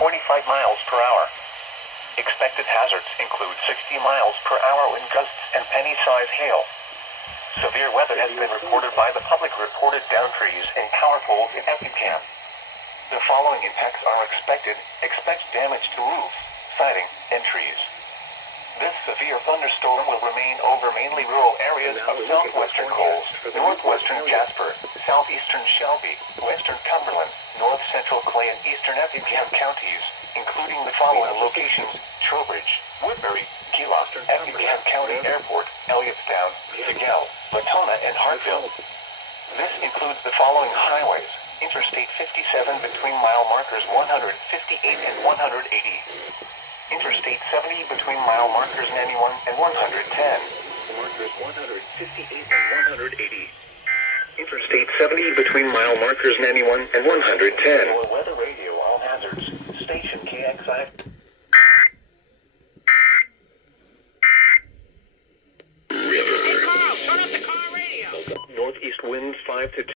45 miles per hour. Expected hazards include 60 miles per hour wind gusts and penny-size hail. Severe weather has been reported by the public. Reported down trees and power poles in Effingham. The following impacts are expected. Expect damage to roofs, siding, and trees. This severe thunderstorm will remain over mainly rural areas of southwestern Coles, northwestern Jasper, southeastern Shelby, western Cumberland, north-central Clay, and eastern Effingham counties, including the following locations: Trowbridge, Woodbury, Gila, Effingham County Airport, Elliotstown, Sigel, Latona, and Hartville. This includes the following highways: Interstate 57 between mile markers 158 and 180. Interstate 70 between mile markers 91 and 110. Markers 158 and 180. Interstate 70 between mile markers 91 and 110. For weather radio, all hazards. Station KXI. Hey Carl, turn up the car radio. Northeast winds 5 to 10.